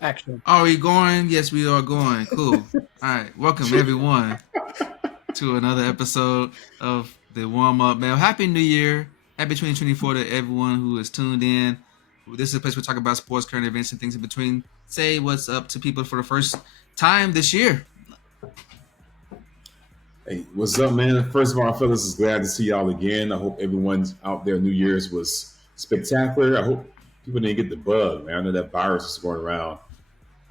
Action. Are we going? Yes, we are going. Cool. All right. Welcome, everyone, to another episode of the Warm Up Mail. Happy New Year. Happy 2024 to everyone who is tuned in. This is a place where we talk about sports, current events, and things in between. Say what's up to people for the first time this year. Hey, what's up, man? First of all, fellas, is glad to see y'all again. I hope everyone's out there. New Year's was spectacular. I hope people didn't get the bug, man. I know that virus is going around.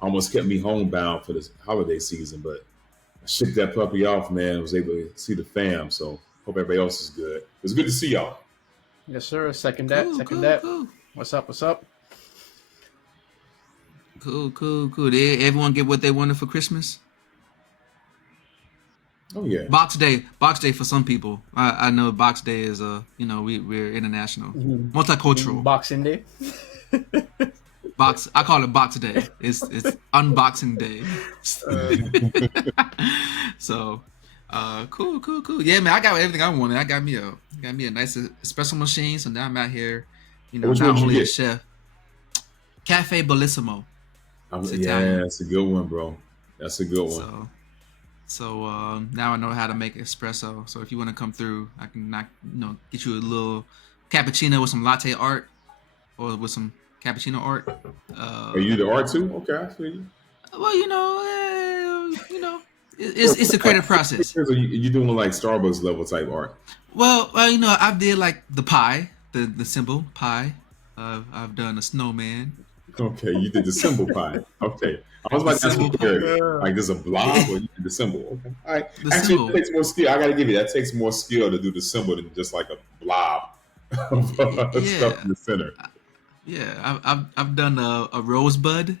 Almost kept me homebound for this holiday season, but I shook that puppy off, man. I was able to see the fam, so hope everybody else is good. It was good to see y'all. Yes, sir. Second that. Cool, Second cool, that. cool. What's up? What's up? Cool. Did everyone get what they wanted for Christmas? Oh yeah, Box Day for some people. I know Box Day is we're international, multicultural. Boxing Day. Box. I call it Box Day. It's Unboxing Day. So, cool. Yeah, man, I got everything I wanted. I got me a nice espresso machine. So now I'm out here, which not one did you only a get? chef. Cafe Bellissimo. It's Yeah, Italian. that's a good one, bro. That's a good one. So now I know how to make espresso. So if you want to come through, I can get you a little cappuccino with some latte art, or with some cappuccino art. Are you the art too? Okay, I feel you. Well, it's a creative process. So you doing like Starbucks level type art? Well, I did like the pie, the symbol pie. I've done a snowman. Okay, you did the symbol pie. Okay, I was The about to ask symbol what pie. area. Like there's a blob, or you did the symbol. Okay, all right. The Actually, symbol. it takes more skill. I got to give you that. It takes more skill to do the symbol than just like a blob of stuff Yeah, in the center. yeah. I've done a rosebud.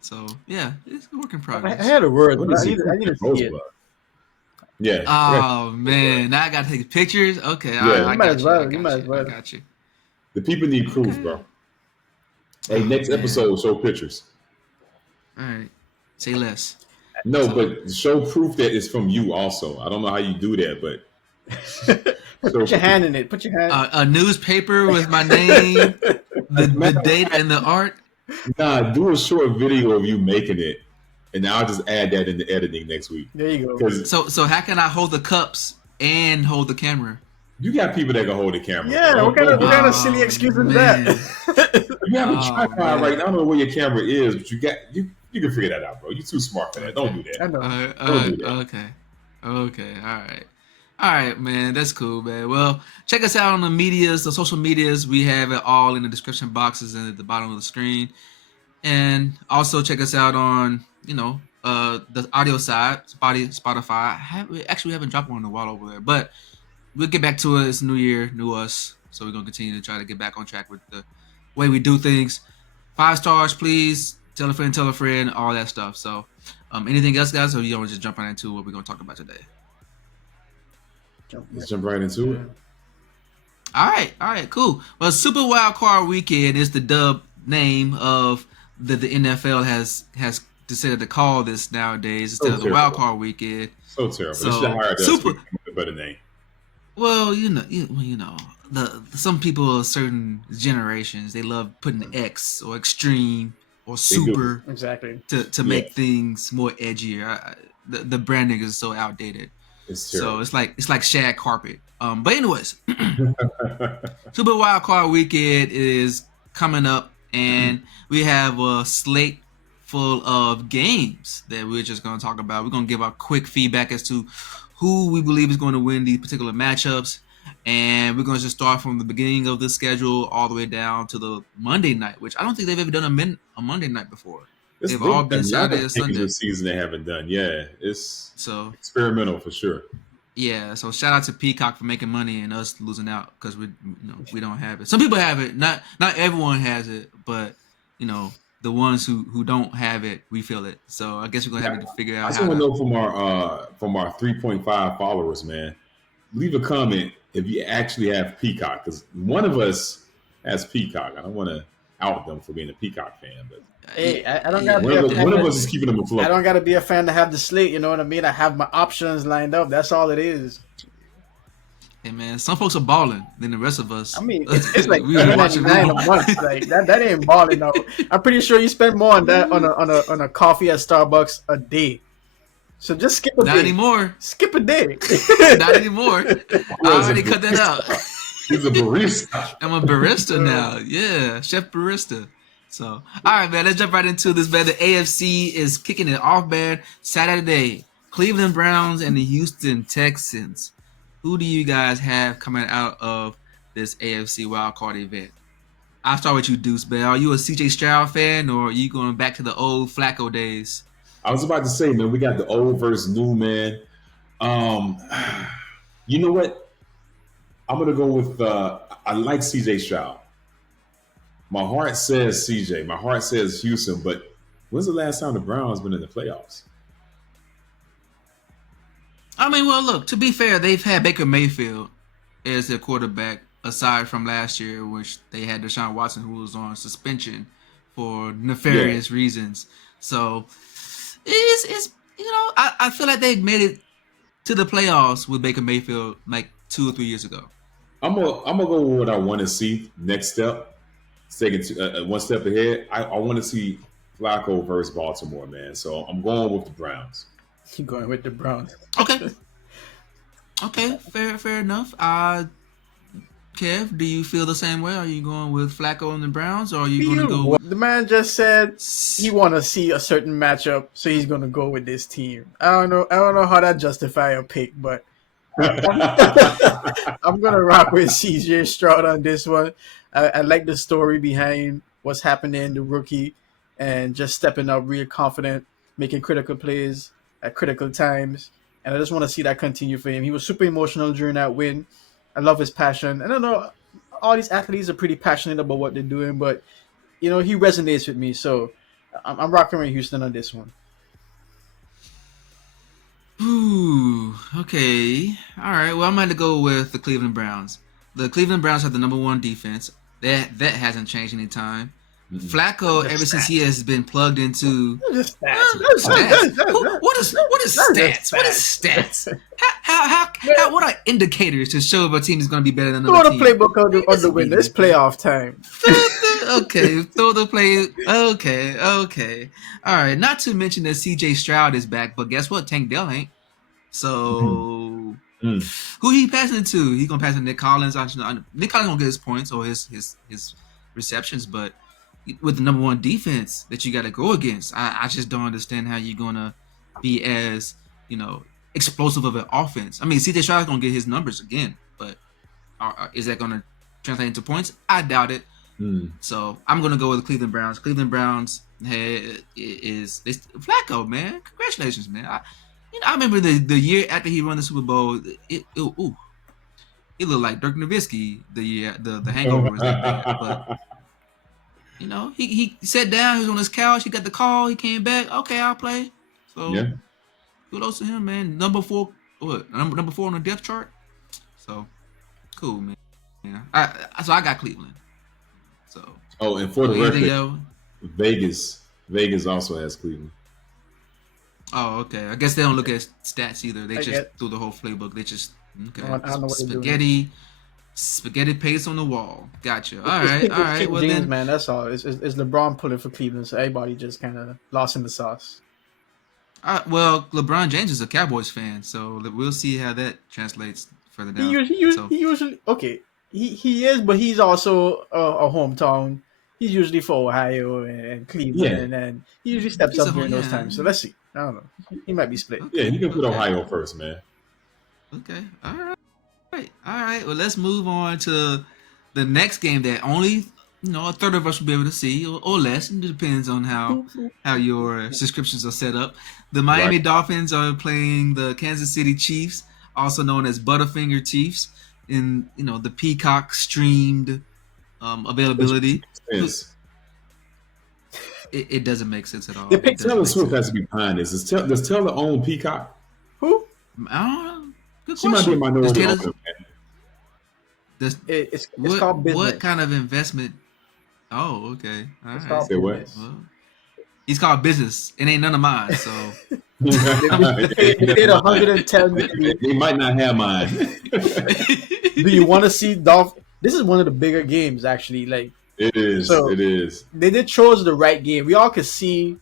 So yeah, it's a work in I progress. had a word, What but is I it? need to, I need to see it. Rosebud. Yeah, I got Oh man, now I gotta take pictures. Okay, all right, yeah. I You might as got you. I well. You might got as you. I well. got you. The people need proof, Okay. bro. Hey, Oh next man. episode, show pictures. All right. Say less. No, So but show proof that it's from you. Also, I don't know how you do that, but show Put your proof. hand in it. Put your hand. a newspaper with my name, the As a the matter of date fact, and the art. nah, do a short video of you making it, and I'll just add that in the editing next week. There you go. Because So how can I hold the cups and hold the camera? you got people that can hold the camera, bro. Yeah. What kind Don't of do what kind that. of silly Oh excuse is that? man. You have a Oh tripod right now. man. I don't know where your camera is, but you can figure that out, bro. You're too smart for that. Don't Okay. do that. I know. Don't do that. Okay. Okay. All right. All right, man. That's cool, man. Well, check us out on the social medias. We have it all in the description boxes and at the bottom of the screen. And also check us out on, the audio side, Spotify. We haven't dropped one in a while over there, but we'll get back to it. It's New Year, new us. So we're gonna continue to try to get back on track with the way we do things. 5 stars, please. Tell a friend, all that stuff. So, anything else, guys, or you want to just jump right into what we're gonna talk about today? Let's jump right into it. All right, cool. Well, Super Wild Card Weekend is the dub name of the NFL has decided to call this nowadays So instead of the Wild terrible. Card Weekend. So terrible. They should So have hired us super. with a better name. Well, some people of certain generations they love putting X or extreme or They do. super Exactly. to Yeah, make things more edgier. The branding is so outdated. it's So terrible. it's like shag carpet. But anyways, Super Wild Card Weekend is coming up, and we have a slate full of games that we're just going to talk about. We're going to give our quick feedback as to who we believe is going to win these particular matchups, and we're going to just start from the beginning of the schedule all the way down to the Monday night, which I don't think they've ever done a Monday night before. It's They've all been been a lot Saturday or of games Sunday. this season they haven't done. Yeah, it's So experimental for sure. yeah, so shout out to Peacock for making money and us losing out because we don't have it. Some people have it, not everyone has it, but the ones who don't have it, we feel it. So I guess we're gonna have to figure I out just how want to to. know from our 3.5 followers, man. Leave a comment if you actually have Peacock, because one of us has Peacock. I don't want to out them for being a Peacock fan, but Hey, I don't Yeah, gotta be a fan. one of us is keeping them I afloat. don't gotta be a fan to have the slate. You know what I mean? I have my options lined up. That's all it is. Hey man, some folks are balling than the rest of us. I mean, it's like we were watching $7.99 a movies. month. Like that ain't balling though. I'm pretty sure you spend more on that on a coffee at Starbucks a day. So just skip a Not day. anymore. Skip a day. Not anymore. I already cut that out. He's a barista. I'm a barista now. Yeah, chef barista. So, all right, man. Let's jump right into this, man. The AFC is kicking it off, man. Saturday, Cleveland Browns and the Houston Texans. Who do you guys have coming out of this AFC wildcard event? I'll start with you, Deuce, man. Are you a CJ Stroud fan, or are you going back to the old Flacco days? I was about to say, man, we got the old versus new, man. You know what? I'm gonna go with I like CJ Stroud. My heart says CJ. My heart says Houston. But when's the last time the Browns been in the playoffs? I mean, well, look, to be fair, they've had Baker Mayfield as their quarterback, aside from last year, which they had Deshaun Watson, who was on suspension for nefarious reasons. So, it's I feel like they made it to the playoffs with Baker Mayfield like 2 or 3 years ago. I'm gonna go with what I want to see next step. Take it one step ahead. I want to see Flacco versus Baltimore, man. So I'm going with the Browns. You're going with the Browns. Okay, fair enough. Kev, do you feel the same way? Are you going with Flacco and the Browns, or are you going to go with... The man just said he want to see a certain matchup, so he's going to go with this team. I don't know how that justify a pick, but I'm going to rock with CJ Stroud on this one. I like the story behind what's happening, the rookie, and just stepping up real confident, making critical plays at critical times. And I just want to see that continue for him. He was super emotional during that win. I love his passion. I don't know, all these athletes are pretty passionate about what they're doing, but, he resonates with me. So I'm rocking with Houston on this one. Ooh, okay. All right. Well, I'm going to go with the Cleveland Browns. The Cleveland Browns have the number one defense. That hasn't changed any time. Flacco, ever since he has been plugged into Just stats. What is stats? What is stats? How what are indicators to show if a team is going to be better than another Throw the team? playbook on the window. It's playoff time. Okay, throw the play. Okay. All right. Not to mention that CJ Stroud is back, but guess what? Tank Dell ain't. So who he passing it to? He gonna pass it to Nick Collins. Nick Collins gonna get his points or his receptions, but with the number one defense that you got to go against, I just don't understand how you're gonna be as explosive of an offense. I mean, CJ Stroud's gonna get his numbers again, but is that gonna translate into points? I doubt it. So I'm gonna go with the Cleveland Browns. Cleveland Browns is Flacco, man. Congratulations, man. I remember the year after he won the Super Bowl. It looked like Dirk Nowitzki. The hangover was that bad, but he sat down. He was on his couch. He got the call. He came back. Okay, I'll play. So kudos to him, man. Number 4 on the depth chart. So cool, man. Yeah. So I got Cleveland. So. Oh, and for the record, Vegas also has Cleveland. Oh, okay. I guess they don't look at stats either. They just threw the whole playbook. They just I don't know what spaghetti paste on the wall. Gotcha. All right. Well, James, then, man, that's all. It's LeBron pulling for Cleveland, so everybody just kind of lost in the sauce. well, LeBron James is a Cowboys fan, so we'll see how that translates further down. He usually okay. He is, but he's also a hometown. He's usually for Ohio and Cleveland, and he usually steps up during those times. So let's see. I don't know. He might be split. Yeah, you can put Ohio first, man. Okay. All right. Well, let's move on to the next game that only a third of us will be able to see, or less. It depends on how your subscriptions are set up. The Miami Dolphins are playing the Kansas City Chiefs, also known as Butterfinger Chiefs, in the Peacock streamed availability. It doesn't make sense at all. Taylor Swift has to be behind this. Does Taylor own Peacock? Who? I don't know. Good She might be a minority owner. It's called business. What kind of investment? Oh, okay. All It's right. called Say what? business. Well, He's called business. It ain't none of mine. So They paid 110 million. They might not have mine. Do you want to see Dolph? This is one of the bigger games, actually. Like, It is. so It is. they did chose the right game. We all could see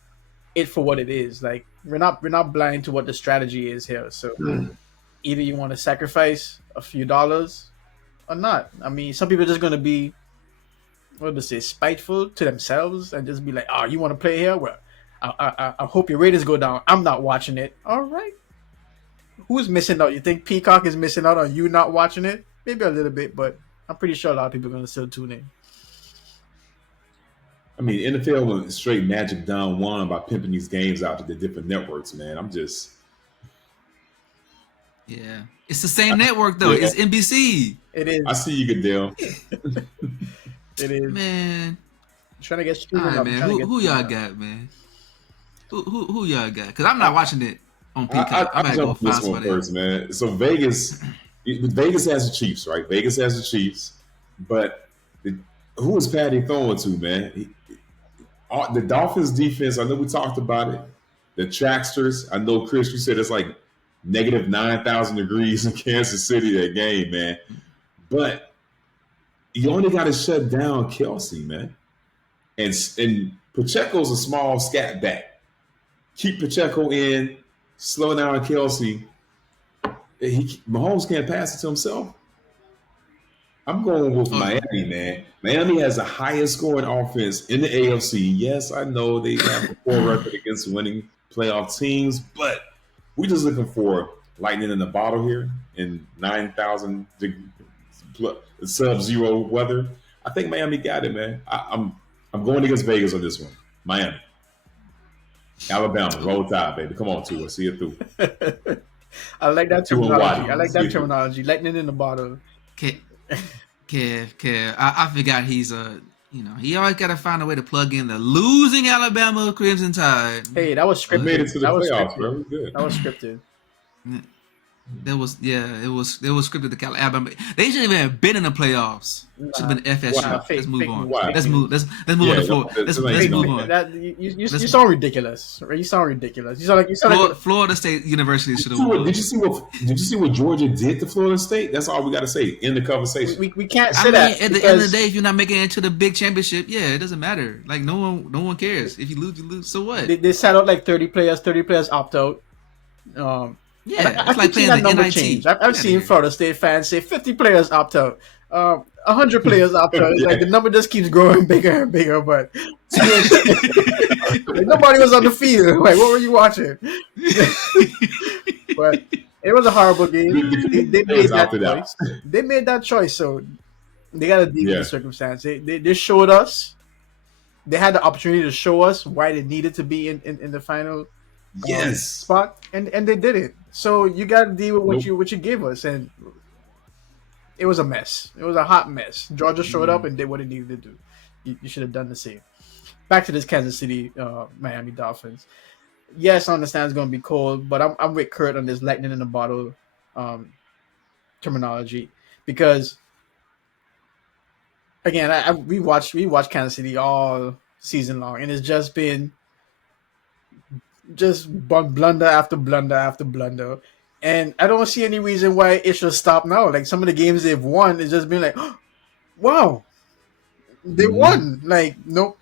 it for what it is. Like, we're not blind to what the strategy is here. So either you want to sacrifice a few dollars or not. I mean, some people are just gonna be, what to say, spiteful to themselves and just be like, "Oh, you want to play here? Well, I hope your ratings go down. I'm not watching it." All right. Who's missing out? You think Peacock is missing out on you not watching it? Maybe a little bit, but I'm pretty sure a lot of people are gonna still tune in. I mean, NFL went straight magic down one by pimping these games out to the different networks, man. I'm just. yeah, it's the same network though. Yeah. It's NBC. It is. I see you, Goodell. It is. Man, Trying to get all streaming right, up. man. Trying to get Who y'all streaming up. got, man? Who y'all got? Because I'm not watching it on Peacock. I I'm gonna go jump to this find one somebody else. first, man. So Vegas has the Chiefs, right? Vegas has the Chiefs, but who is Patty throwing to, man? The Dolphins defense, I know we talked about it. The Tracksters, I know, Chris, you said it's like negative 9,000 degrees in Kansas City that game, man. But you only got to shut down Kelsey, man. And Pacheco's a small scat back. Keep Pacheco in, slow down Kelsey. Mahomes can't pass it to himself. I'm going with Miami, man. Miami has the highest scoring offense in the AFC. Yes, I know they have a poor record against winning playoff teams, but we're just looking for lightning in the bottle here in 9,000 sub-zero weather. I think Miami got it, man. I'm going against Vegas on this one. Miami. Alabama, roll tide, baby. Come on, Tua. See it through. I like that Tua and terminology. Waddle. I like See that it through. terminology. Lightning in the bottle. Kev. I forgot he's he always got to find a way to plug in the losing Alabama Crimson Tide. Hey, that was We scripted. made it to the That was playoffs, scripted. bro. We're good. That was scripted. It was scripted to Alabama. They shouldn't even have been in the playoffs. Should have been FSU. Wow, fake- Let's move fake on. news. Wow. Let's move. Let's move Yeah, on to Florida. no, Let's that's move amazing. on. That, you sound ridiculous. Right? You sound ridiculous. You sound like Florida State University should have won. Did you see what Georgia did to Florida State? That's all we got to say in the conversation. we can't I say mean, that at the end of the because day, if you're not making it into the big championship, yeah, it doesn't matter. Like no one cares. If you lose, you lose. So what? they sat out like 30 players. 30 players opt out. Yeah, I it's like keep seeing playing that the number NIT. change. I've Outta seen here. Florida State fans say 50 players opt out. 100 players opt out. It's like the number just keeps growing bigger and bigger, but like, nobody was on the field. Like, what were you watching? But it was a horrible game. They made that opted out. choice. They made that choice, so they got to deal with Yeah. the circumstance. They showed us. They had the opportunity to show us why they needed to be in the final Yes. spot, and they did it. So you got to deal with what Nope. you gave us, and it was a mess. It was a hot mess. Georgia showed up and did what it needed to do. You should have done the same. Back to this Kansas City, Miami Dolphins. Yes, I understand it's going to be cold, but I'm with Kurt on this lightning in the bottle terminology because again, we watched Kansas City all season long, and it's just been blunder after blunder after blunder. And I don't see any reason why it should stop now. Like some of the games they've won, it's just been like, oh, wow, they won. Like, nope,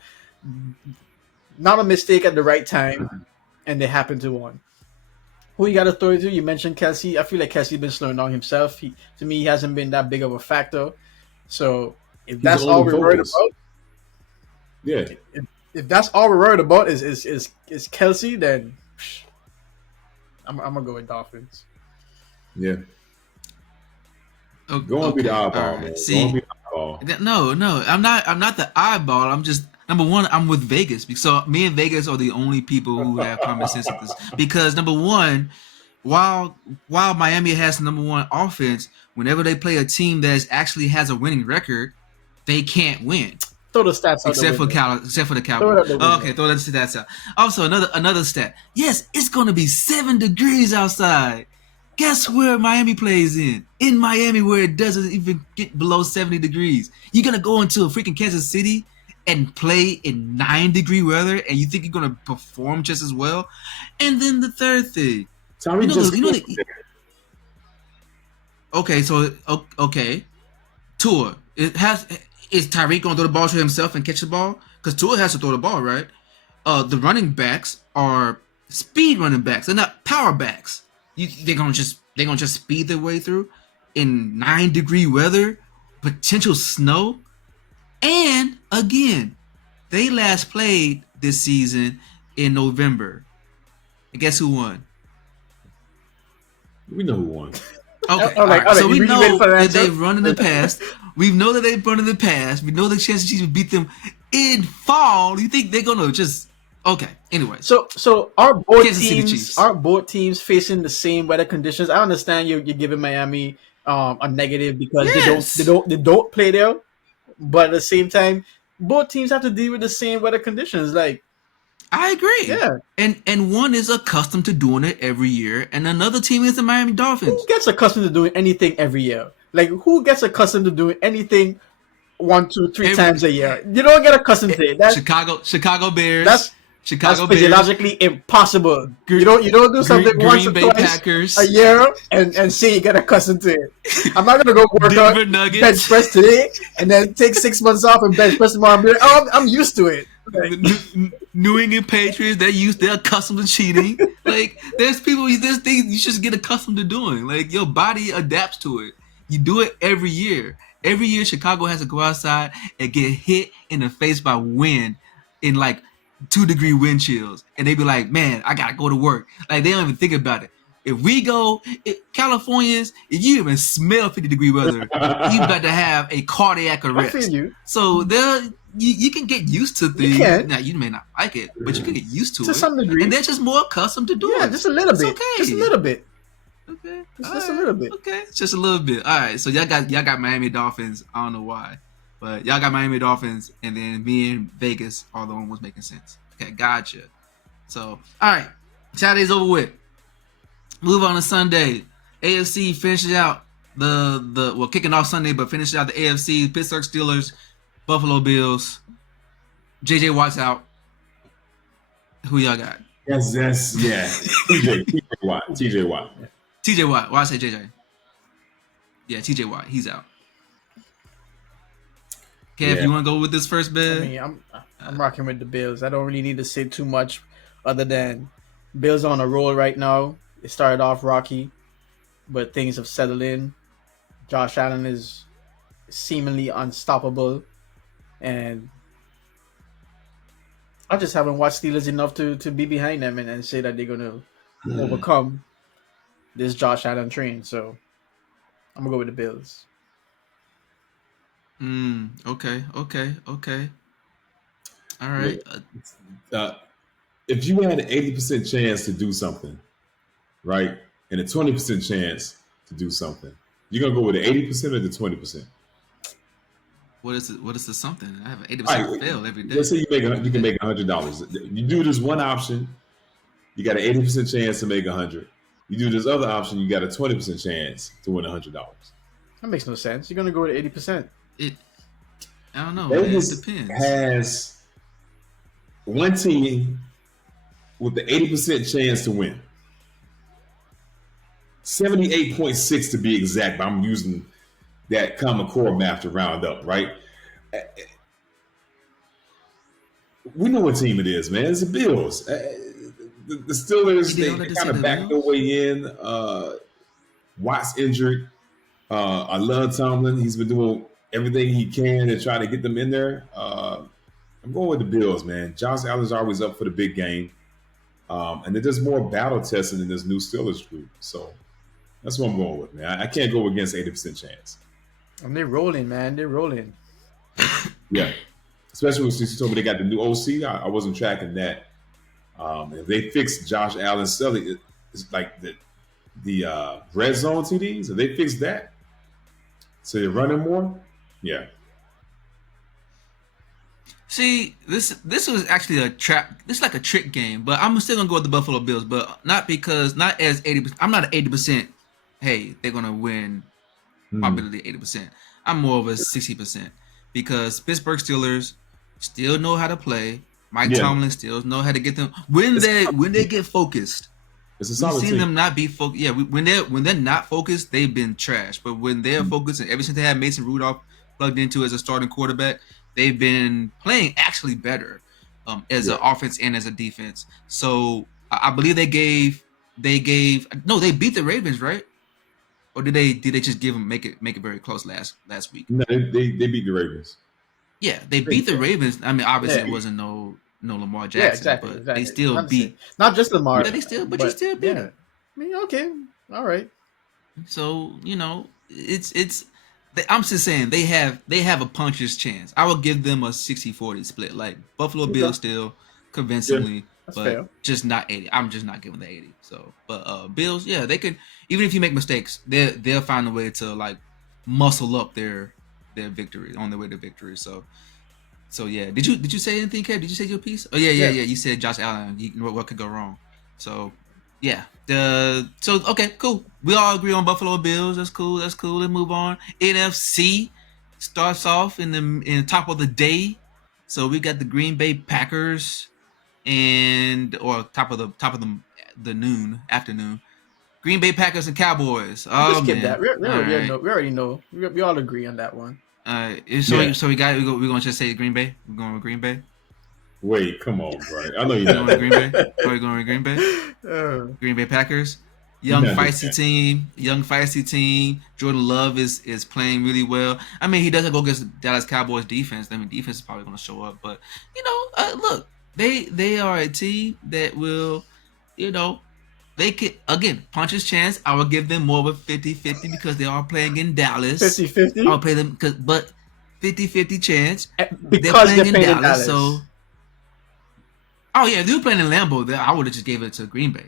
not a mistake at the right time, and they happen to win. Who you got to throw it to? You mentioned Kelsey. I feel like Kelsey's been slowing down himself. To me, he hasn't been that big of a factor. So if that's all we're worried about, Yeah. if that's all we're worried about is Kelsey, then I'm gonna go with Dolphins. Yeah. Okay, Go and be the all eyeball, right. man. Go See, and be the eyeball. no, I'm not the eyeball. I'm just number one. I'm with Vegas, so me and Vegas are the only people who have common sense with this. Because number one, while Miami has number one offense, whenever they play a team that actually has a winning record, they can't win. Throw the stats out Except for the window. except for the Throw it Cowboys. out the window. Okay, throw that stats out. Also, another stat. Yes, it's gonna be 7 degrees outside. Guess where Miami plays in? In Miami, where it doesn't even get below 70 degrees. You're gonna go into a freaking Kansas City and play in 9-degree weather, and you think you're gonna perform just as well? And then the third thing, Tommy just okay, so okay, Tua. Is Tyreek gonna throw the ball to himself and catch the ball? Because Tua has to throw the ball, right? The running backs are speed running backs. They're not power backs. They're gonna just speed their way through in 9-degree weather, potential snow, and again, they last played this season in November. And guess who won? We know who won. Okay, All right. So we You know ready for the that answer? they've run in the past. We know that they've run in the past. We know the Kansas City would beat them in fall. You think they're gonna just Anyways, So are both Kansas City teams Chiefs. are both teams facing the same weather conditions? I understand you're giving Miami a negative because Yes. they don't play there, but at the same time, both teams have to deal with the same weather conditions. Like, I agree. yeah, And one is accustomed to doing it every year, and another team is the Miami Dolphins. who gets accustomed to doing anything every year? Like, who gets accustomed to doing anything 1, 2, 3 times a year? You don't get accustomed to it. Chicago Bears. That's Chicago Bears. physiologically impossible. You don't do something once or Green Bay twice Packers. a year and say you get accustomed to it. I'm not gonna go work Denver out Nuggets. bench press today and then take 6 months off and bench press tomorrow. I'm used to it. Like, New England Patriots, they're accustomed to cheating. Like, there's things you should get accustomed to doing. Like, your body adapts to it. You do it every year. Every year, Chicago has to go outside and get hit in the face by wind in like 2-degree wind chills, and they be like, "Man, I gotta go to work." Like, they don't even think about it. Californians, if you even smell 50-degree weather, you got to have a cardiac I arrest. feel you. So you can get used to things. can. Now, you may not like it, but you can get used to To it. some degree. And they're just more accustomed to doing Yeah, it. just a little It's bit. okay. Just a little bit. Okay. Just a little bit. Okay. Just a little bit. All right. So y'all got Miami Dolphins. I don't know why, but y'all got Miami Dolphins, and then me and Vegas are the one was making sense. Okay, gotcha. So, all right, Saturday's over with. Move on to Sunday. AFC finishes out kicking off Sunday, but finishes out the AFC. Pittsburgh Steelers, Buffalo Bills. JJ Watt's out. Who y'all got? Yes, yeah. TJ Watt. TJ Watt. Why I say JJ? Yeah, TJ Watt. He's out. Kev, Yeah. you want to go with this first I bid? mean, I'm rocking with the Bills. I don't really need to say too much other than Bills on a roll right now. It started off rocky, but things have settled in. Josh Allen is seemingly unstoppable, and I just haven't watched Steelers enough to be behind them and say that they're going to overcome this Josh Allen train. So I'm going to go with the Bills. Okay. All right. If you had an 80% chance to do something, right, and a 20% chance to do something, you're gonna go with the 80% or the 20%? What is the something? I have an 80% All right, fail every day. let's say you can make $100. You do this one option, you got an 80% chance to make 100. You do this other option, you got a 20% chance to win $100. That makes no sense. You're going to go with 80%. I don't know. Man. It Vegas depends. has one team with the 80% chance to win. 78.6 to be exact, but I'm using that Common Core math to round up, right? We know what team it is, man. It's the Bills. The Steelers, they kind of backed their way in. Watt's injured. I love Tomlin. He's been doing everything he can to try to get them in there. I'm going with the Bills, man. Josh Allen's always up for the big game. And they're just more battle tested in this new Steelers group. So that's what I'm going with, man. I can't go against 80% chance. And they're rolling, man. They're rolling. Yeah. Especially since you told me they got the new OC. I wasn't tracking that. If they fix Josh Allen's selling, it's like the red zone TDs. If they fix that, so they're running more, yeah. See, this was actually a trap. This is like a trick game, but I'm still gonna go with the Buffalo Bills, but not as 80%. I'm not an 80%. Hey, they're gonna win. Probability 80%. I'm more of a 60% because Pittsburgh Steelers still know how to play. Mike Yeah, Tomlin still know how to get them when it's a they solid team. get focused. It's a We've solid seen team. them not be focused. Yeah, when they're not focused, they've been trash. But when they're focused, and ever since they had Mason Rudolph plugged into as a starting quarterback, they've been playing actually better as Yeah. an offense and as a defense. So I believe they gave no, they beat the Ravens, right? Or did they just give them make it very close last week? No, they beat the Ravens. Yeah, they Great, beat the yeah, Ravens. I mean, obviously yeah, it wasn't no Lamar yeah, Jackson, exactly, but they exactly. still Not the same. beat. Not just Lamar, Yeah, but you but still beat yeah. them. I mean, okay, all right. So it's. I'm just saying they have a puncher's chance. I would give them a 60-40 split, like Buffalo Okay, Bills still Yeah. convincingly, that's but fair. just not 80. I'm just not giving the 80. So, but Bills, yeah, they can. Even if you make mistakes, they'll find a way to like muscle up their victory on their way to victory. So yeah, did you say anything, Kev? Did you say your piece? Oh yeah, yeah, Yeah, yeah. You said Josh Allen. What could go wrong? So yeah, so okay, cool. We all agree on Buffalo Bills. That's cool. That's cool. Let's move on. NFC starts off in the top of the day. So we got the Green Bay Packers or top of the noon afternoon. Green Bay Packers and Cowboys. we can Oh skip that. man. We All already right. know. We already know. We all agree on that one. Yeah. So we're going to just say Green Bay. We're going with Green Bay. Wait, come on, bro. I know you're We're not going to doing Green that. Bay. Are we going with Green Bay? Uh, Green Bay Packers. You're Young not doing feisty that. team. Young feisty team. Jordan Love is playing really well. I mean, he doesn't go against the Dallas Cowboys defense. I mean, defense is probably going to show up, but look, they are a team that will, you know, they could again puncher's chance. I will give them more of a 50-50 because they are playing in Dallas. 50-50 I'll play them but 50-50 chance. They're because they're playing in playing in Dallas, Dallas. so oh yeah, if they were playing in Lambeau, then I would have just gave it to Green Bay.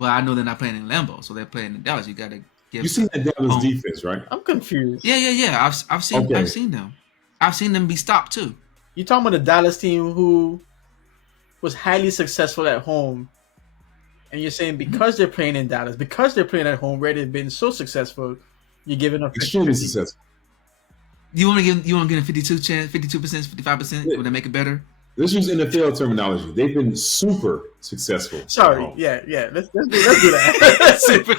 But I know they're not playing in Lambeau, so they're playing in Dallas. You got to You give seen that Dallas home. defense, right? I'm confused. Yeah, yeah, yeah. I've Okay. seen them. I've seen them be stopped too. You talking about the Dallas team who was highly successful at home, and you're saying Mm-hmm. because they're playing in Dallas, because they're playing at home, where they've been so successful, you're giving them Extremely 50-50. successful. You want to get a 52%, 55%? Yeah. Would that make it better? Let's use NFL terminology. They've been super successful at Sorry, home. yeah, yeah. Let's do that. Super.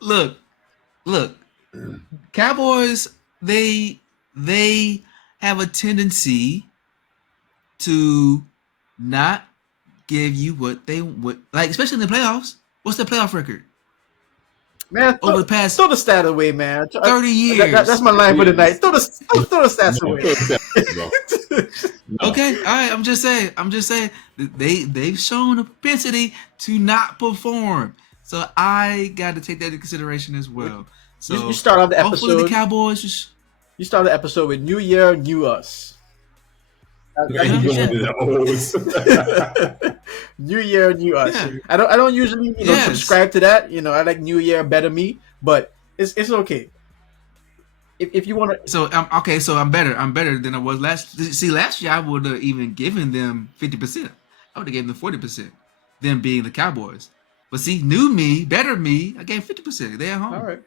look, look. Cowboys, they have a tendency to not give you what they would like, especially in the playoffs. What's their playoff record Man, over the past throw the stat away, man. 30 That's years? my line for the Yeah, night. Throw the stats no, away. bro. No. Okay, all right. I'm just saying that they've shown a propensity to not perform. So I got to take that into consideration as well. You So start off the hopefully the episode. Cowboys just You start the episode with New Year, New Us. And you going to the O's. New Year, New Us. yeah. I don't usually Yes. subscribe to that. I like New Year, Better Me, but it's okay. If you want to, So okay. So I'm better. I'm better than I was last. See, last year I would have even given them 50%. I would have given them 40%. Them being the Cowboys. But see, new me, better me, I gave 50%. They at all home. right.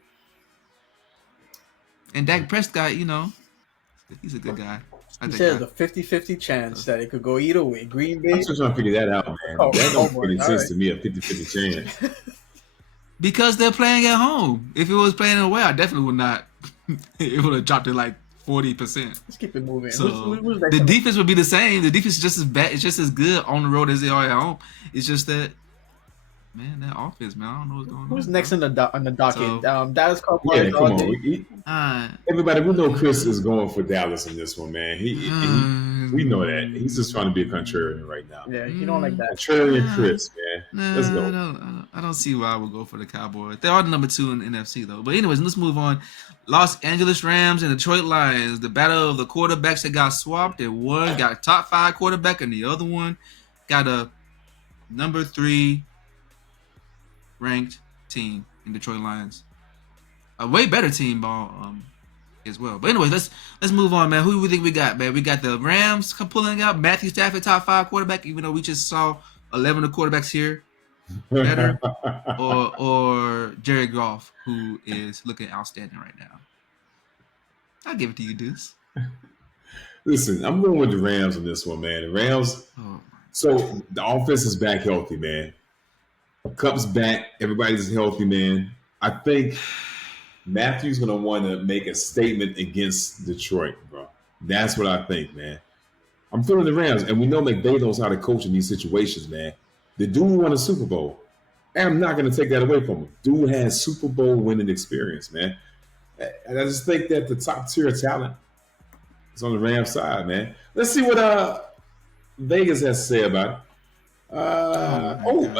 And Dak Prescott, he's a good guy. I He think says guy. a 50-50 chance that it could go either way. Green I'm Bay. still trying to figure that out, man. Oh, That oh don't boy. make any All sense right. to me, a 50-50 chance. Because they're playing at home. If it was playing away, I definitely would not. It would have dropped to like 40%. Let's keep it moving. So Who's next the on the- defense would be the same. The defense is just as bad. It's just as good on the road as they are at home. It's just that, man, that offense, man. I don't know what's going Who's on. next bro. on the docket? So- Dallas Cowboys Yeah, come all on. day. Everybody, we know Chris is going for Dallas in this one, man. We know that. He's just trying to be a contrarian right now. Yeah, you don't like that. Contrarian Chris, man. Nah, Let's go. I don't see why I would go for the Cowboys. They are the number 2 in the NFC though. But anyways, let's move on. Los Angeles Rams and Detroit Lions. The battle of the quarterbacks that got swapped. And one got a top 5 quarterback, and the other one got a number 3 ranked team in Detroit Lions. A way better team ball as well. But anyways, let's move on, man. Who do we think we got, man? We got the Rams pulling out Matthew Stafford, top 5 quarterback, even though we just saw 11 of the quarterbacks here better, or Jared Goff, who is looking outstanding right now. I'll give it to you, Deuce. Listen, I'm going with the Rams on this one, man. The Rams. Oh, So the offense is back healthy, man. Cup's back. Everybody's healthy, man. I think Matthew's going to want to make a statement against Detroit, bro. That's what I think, man. I'm feeling the Rams, and we know McVay knows how to coach in these situations, man. The dude won a Super Bowl. And I'm not going to take that away from him. Dude has Super Bowl winning experience, man. And I just think that the top tier talent is on the Rams side, man. Let's see what Vegas has to say about it.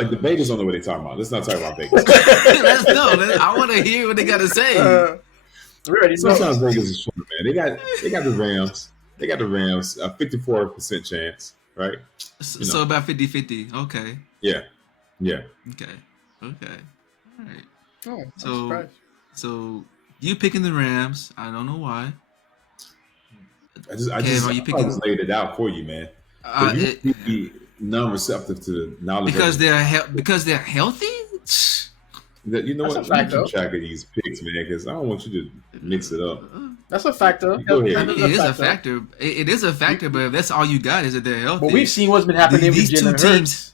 The Vegas don't know what they're talking about. Let's not talk about Vegas. I want to hear what they got to say. Sometimes Vegas is short, man. They got the Rams. They got the Rams, a 54% chance, right? So about 50-50. Okay. Yeah. Okay. All right. Oh, so you picking the Rams? I don't know why. I just laid it out for you, man. You be non-receptive to the knowledge because they're healthy. You know what? Let me keep track of these picks, man, because I don't want you to mix it up. That's a factor. Go ahead. It is a factor. It is a factor, but if that's all you got is that they're healthy. But we've seen what's been happening with these Jalen two Hurts, teams,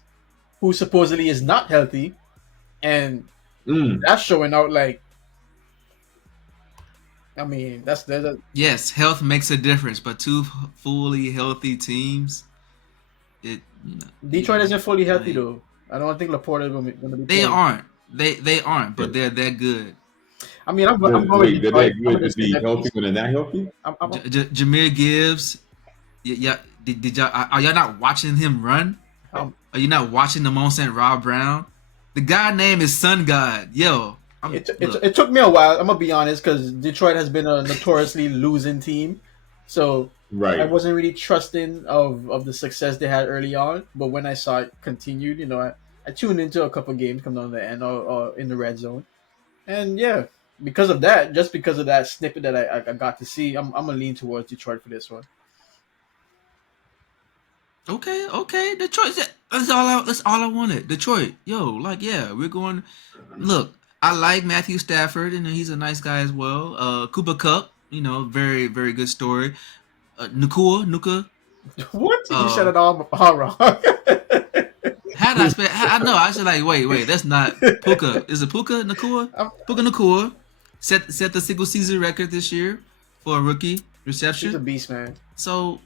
who supposedly is not healthy, and that's showing out. Like, I mean, yes, health makes a difference, but two fully healthy teams, Detroit isn't fully healthy though. I don't think Laporta is going to be. They aren't. They aren't, but they're that good. I mean, I'm going with Detroit. Detroit. They're that good to be healthy when they're not healthy. Jameer Gibbs, did y'all are y'all not watching him run? Are you not watching the Mont Rob Brown? The guy name is Sun God. Yo, it took me a while. I'm gonna be honest, because Detroit has been a notoriously losing team, so I wasn't really trusting of the success they had early on. But when I saw it continued, I tuned into a couple games coming on the end or in the red zone, and because of that snippet that I got to see, I'm gonna lean towards Detroit for this one. Okay. Detroit. That's all I wanted. Detroit. Yo, we're going. Look, I like Matthew Stafford, and he's a nice guy as well. Cooper Kupp, very, very good story. Nuka. What? You said it all wrong. How did I spell? I know. I said wait. That's not Puka. Is it Puka Nakua? Puka Nakua set the single season record this year for a rookie reception. He's a beast, man. So,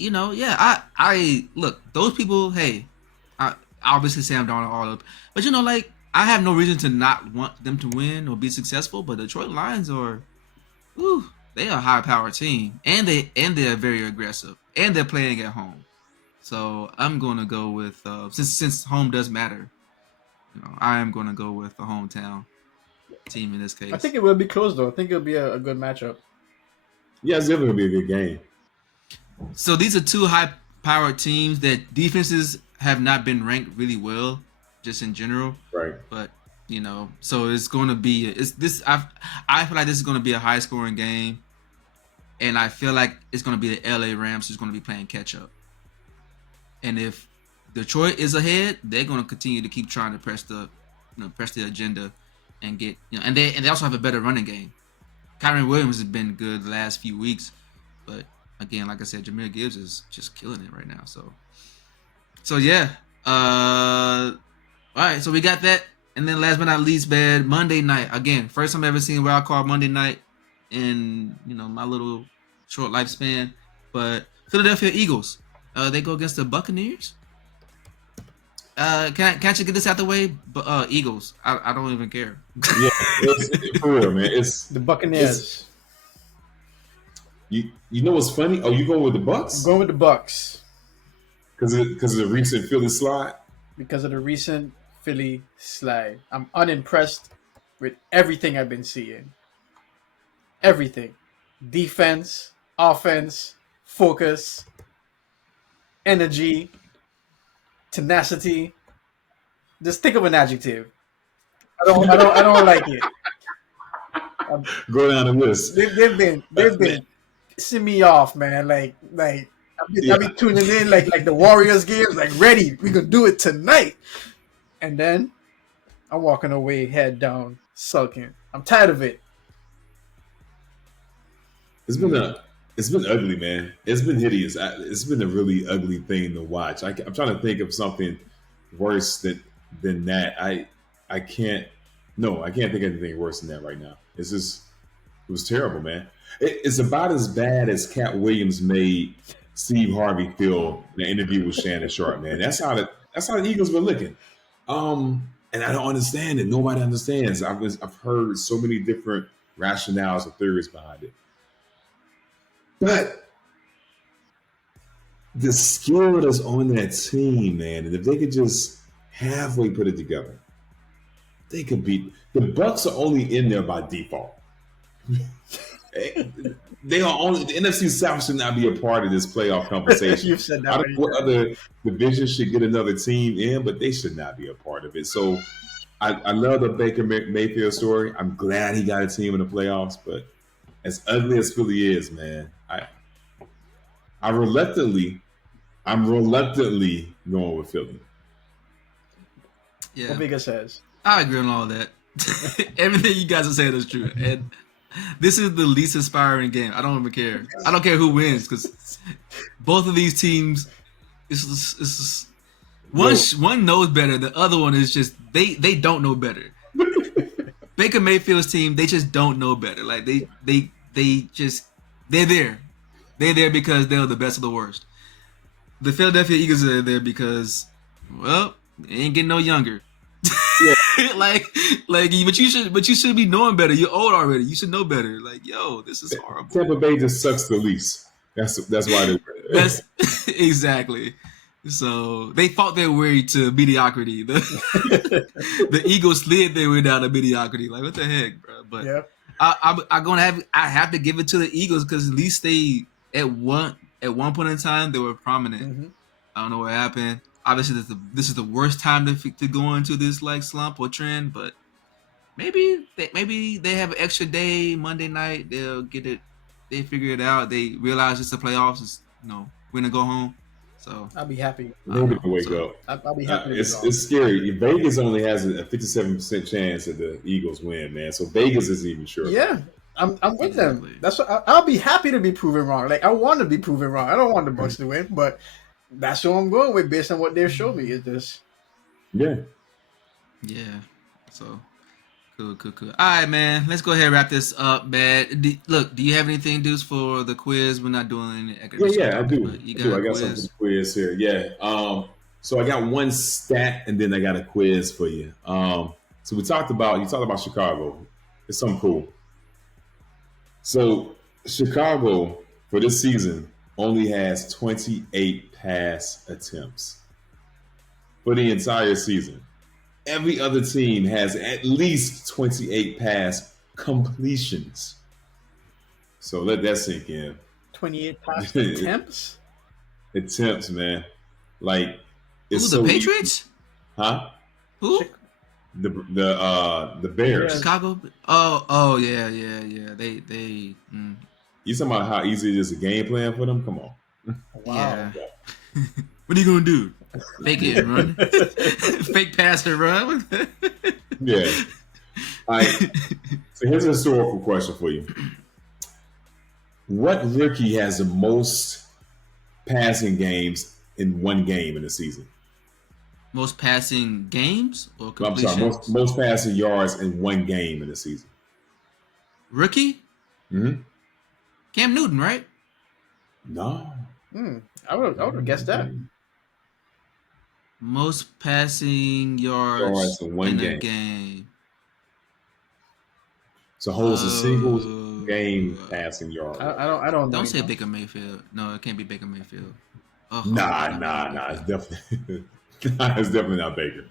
I look, those people. Hey, I obviously Sam Darnold all up, but I have no reason to not want them to win or be successful. But Detroit Lions they are a high powered team, and they're very aggressive, and they're playing at home. So I'm going to go with since home does matter, I am going to go with the hometown team in this case. I think it will be close though. I think it'll be a good matchup. Yeah, it's definitely going to be a good game. So these are two high-powered teams that defenses have not been ranked really well, just in general. Right. But so it's going to be I feel like this is going to be a high-scoring game, and I feel like it's going to be the LA Rams who's going to be playing catch-up. And if Detroit is ahead, they're going to continue to keep trying to press the agenda and get and they also have a better running game. Kyron Williams has been good the last few weeks, but again, like I said, Jameer Gibbs is just killing it right now. So yeah. All right, so we got that, and then last but not least, man, Monday night again. First time I've ever seen wild card Monday night in my little short lifespan, but Philadelphia Eagles. They go against the Buccaneers. Can't you get this out the way? But Eagles, I don't even care. Yeah, for real, man. It's the Buccaneers. You know what's funny? Oh, you going with the Bucks? I'm going with the Bucks because of the recent Philly slide. Because of the recent Philly slide, I'm unimpressed with everything I've been seeing. Everything, defense, offense, focus, energy, tenacity. Just think of an adjective. I don't like it. Go down the list. They've been pissing me off, man. Like I've been tuning in like the Warriors games, like ready. We gonna do it tonight. And then I'm walking away, head down, sulking. I'm tired of it. It's been It's been ugly, man. It's been hideous. It's been a really ugly thing to watch. I'm trying to think of something worse than that. I can't. No, I can't think of anything worse than that right now. It's just it was terrible, man. It's about as bad as Cat Williams made Steve Harvey feel in the interview with Shannon Sharp. Man, that's how the Eagles were looking. And I don't understand it. Nobody understands. I've heard so many different rationales or theories behind it, but the skill that's on that team, man, and if they could just halfway put it together, they could beat the Bucks. Are only in there by default. They are only the NFC South should not be a part of this playoff conversation. You've said that I don't many know what times. other division should get another team in, but they should not be a part of it. So I love the Baker Mayfield story. I'm glad he got a team in the playoffs, but as ugly as Philly is, man, I'm reluctantly going with Philly. Yeah, What Vegas says. I agree on all that. Everything you guys are saying is true, and this is the least inspiring game. I don't even care. I don't care who wins because both of these teams, it's one knows better. The other one is just they don't know better. Baker Mayfield's team, they just don't know better. Like they just they're there. They're there because they're the best of the worst. The Philadelphia Eagles are there because, well, they ain't getting no younger. Yeah. like, but you should be knowing better. You're old already. You should know better. Like, yo, this is horrible. Tampa Bay just sucks the least. That's why they. That's exactly. So they fought their way to mediocrity. The Eagles slid their way down to mediocrity. Like, what the heck, bro? But Yeah. I have to give it to the Eagles because at least they at one point in time they were prominent. Mm-hmm. I don't know what happened. Obviously, this is the worst time to go into this like slump or trend, but maybe they have an extra day Monday night. They'll get it. They figure it out. They realize it's the playoffs. It's, win and go home. So I'll be happy. Maybe to wake up. I'll be happy. It's scary. Vegas only has a 57% chance that the Eagles win, man. So Vegas isn't even sure. Yeah, I'm with Exactly. them. That's what I'll be happy to be proven wrong. Like I want to be proven wrong. I don't want the Bucks to win, but that's what I'm going with based on what they've shown me. Is this? Yeah. yeah. So cool. All right, man. Let's go ahead and wrap this up, man. Do you have anything, dudes, for the quiz? We're not doing any Yeah, I do. but you I got quiz? something for the quiz here. Yeah. So I got one stat and then I got a quiz for you. So you talked about Chicago. It's something cool. So Chicago for this season only has 28 pass attempts for the entire season. Every other team has at least 28 pass completions. So let that sink in. 28 pass attempts. Attempts, man. Like it's Who, the so Patriots? huh? Who? The Bears. Yeah. Chicago? Oh yeah. You talking about how easy it is a game plan for them? Come on. Wow. Yeah. What are you gonna do? Fake it and run? Fake pass and run? Yeah. All right. So here's a historical question for you. What rookie has the most passing games in one game in the season? Most passing games or I'm completions? sorry, most passing yards in one game in the season. Rookie? Mm-hmm. Cam Newton, right? No. I would have guessed that. Most passing yards in one a game. game. So holds a single game passing yard. I don't know. Don't say Baker Mayfield. No, it can't be Baker Mayfield. Oh, Nah. It's definitely it's definitely not Baker.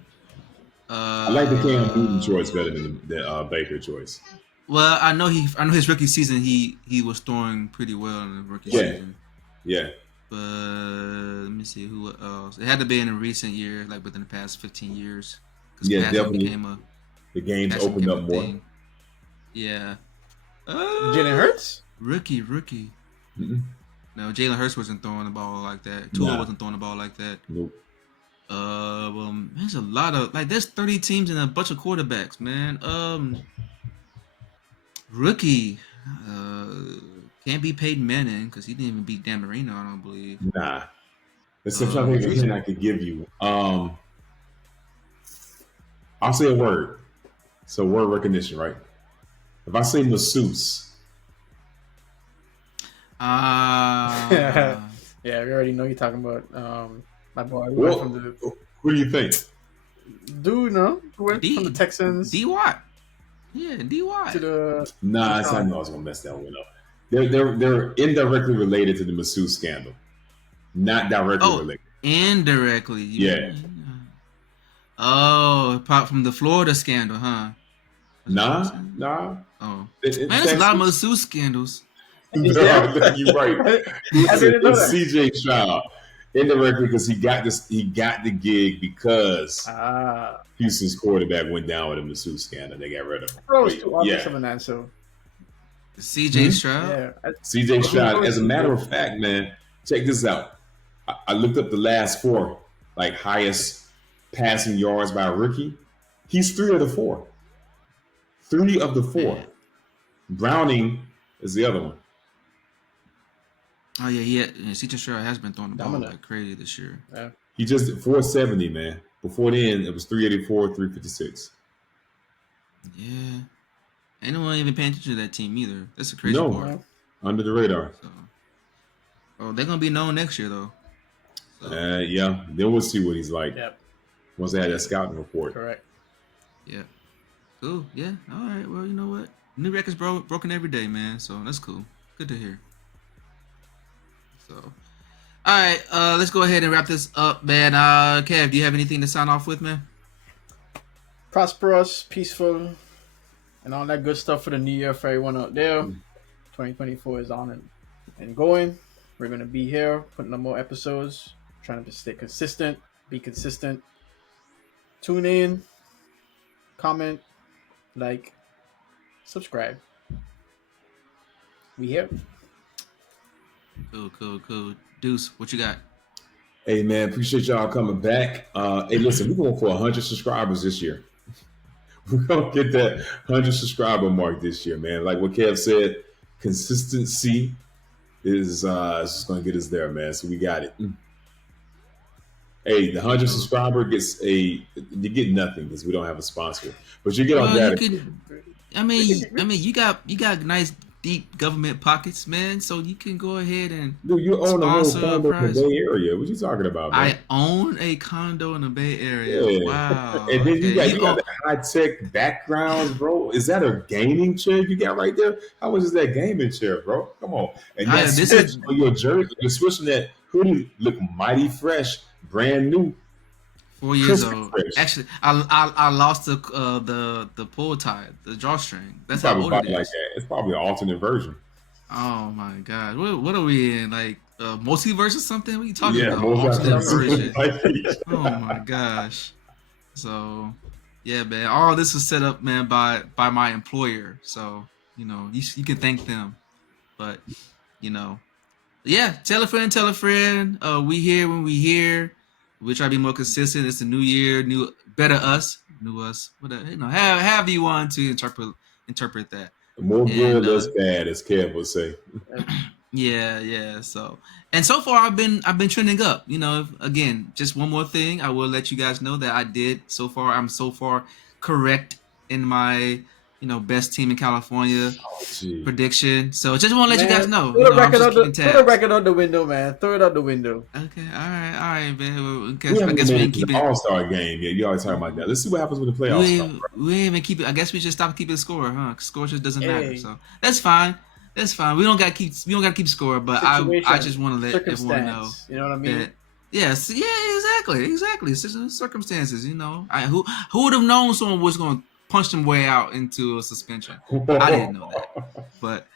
I I like the Cam Newton choice better than the Baker choice. Well, I know his rookie season he was throwing pretty well in the rookie season. Yeah. But let me see who else. It had to be in a recent year, like within the past 15 years. Yeah, definitely. Became The game's passing opened became up a more. thing. Yeah. Jalen Hurts? Rookie. Mm-mm. No, Jalen Hurts wasn't throwing the ball like that. Tua Nah. wasn't throwing the ball like that. Nope. Well, there's a lot of there's 30 teams and a bunch of quarterbacks, man. Rookie. Can't be Peyton Manning because he didn't even beat Dan Marino, I don't believe. Nah. Let's see, I'm trying to think of a hint I could give you. I'll say a word. So word recognition, right? If I say masseuse, Uh, Yeah, we already know you're talking about my boy. We went from what, the who do you think? dude, no, we went from the D Texans D Watt. Yeah, D to Watt. the Nah, I Sean. know I was gonna mess that one up. They're indirectly related to the masseuse scandal, not directly Oh, related. indirectly. You Yeah. mean? Oh, pop from the Florida scandal, huh? That's what you're Nah, saying? nah. Oh, In man, there's a lot of Texas, masseuse scandals. Is there? no, you're right. I Listen, didn't know it's that. CJ Stroud indirectly because he got this. He got the gig because Ah, Houston's quarterback went down with a masseuse scandal. They got rid of him. that But was too obvious yeah, of an answer. C.J. hmm? Stroud. Yeah, CJ who Stroud. knows As a matter CJ? of fact, man, check this out. I looked up the last four, like highest passing yards by a rookie. He's three of the four. Three of the four. Man. Browning is the other one. Oh yeah, yeah. C.J. Stroud has been throwing the ball Dominant. like crazy this year. Yeah, He just did 470, man. Before then, it was 384, 356. Yeah. Ain't no one even paying attention to that team either. That's the crazy No, part. no, under the radar. So, oh, they're gonna be known next year though. So, Yeah, then we'll see what he's like yeah, once they had that scouting report. correct. yeah, cool. Yeah. All right. Well, you know what? New records broken every day, man. So that's cool. Good to hear. So, all right. Let's go ahead and wrap this up, man. Kev, do you have anything to sign off with, man? Prosperous, peaceful, and all that good stuff for the new year for everyone out there. 2024 is on and going. We're gonna be here putting up more episodes, trying to stay consistent, be consistent. Tune in, comment, like, subscribe. We here. Cool. Deuce, what you got? Hey, man, appreciate y'all coming back. Hey, listen, we're going for 100 subscribers this year. We're going to get that 100 subscriber mark this year, man. Like what Kev said, consistency is just going to get us there, man. So we got it. Hey, the 100 Cool. subscriber gets you get nothing because we don't have a sponsor, but you get all Well, you that. could. I mean, you got nice deep government pockets, man. So you can go ahead and Dude, you own a whole sponsor a condo in the prize. Bay Area. What you talking about, man? I own a condo in the Bay Area. Yeah. Wow. And then Okay. you got the high tech backgrounds, bro. Is that a gaming chair you got right there? How much is that gaming chair, bro? Come on. And that's This is on your jersey. You're switching that hoodie look mighty fresh, brand new, 4 years crispy old. fresh. Actually, I lost the pull tie, the drawstring. You That's how probably old buy it it like is. that. It's probably an alternate version. Oh my god. What are we in? Like multiverse or something? What are you talking Yeah, about? most Alternate definitely. version. Oh my gosh. So yeah, man. All this was set up, man, by my employer. So you can thank them. But yeah, tell a friend, tell a friend. We here when we here. We try to be more consistent. It's a new year, new better us, new us. Whatever however you want to interpret that. More And good, less bad, as Kev would say. yeah. So far I've been trending up. Again, just one more thing. I will let you guys know that I did so far. I'm so far correct in my best team in California Oh, gee. prediction. So just want to let you guys Man, know. throw the I'm record just out the keeping throw the tabs. record out the window, man. Throw it out the window. Okay, all right, man. Well, We I haven't guess we made ain't it to keep the it. All Star game yet. You always talking about that. Let's see what happens when the playoffs come. We ain't even keep it. I guess we just stop keeping score, huh? Score just doesn't matter. Hey, So that's fine. That's fine. We don't got to keep score, but I just situation, want to let everyone know circumstance. You know what I mean? that yes, yeah, exactly. It's just circumstances, who would have known someone was going to punch them way out into a suspension? I didn't know that, but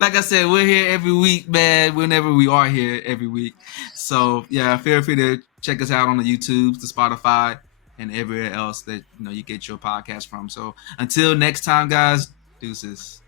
like I said, we're here every week, man. Whenever we are here every week, so yeah, feel free to check us out on the YouTube, the Spotify, and everywhere else that you get your podcast from. So until next time, guys, deuces.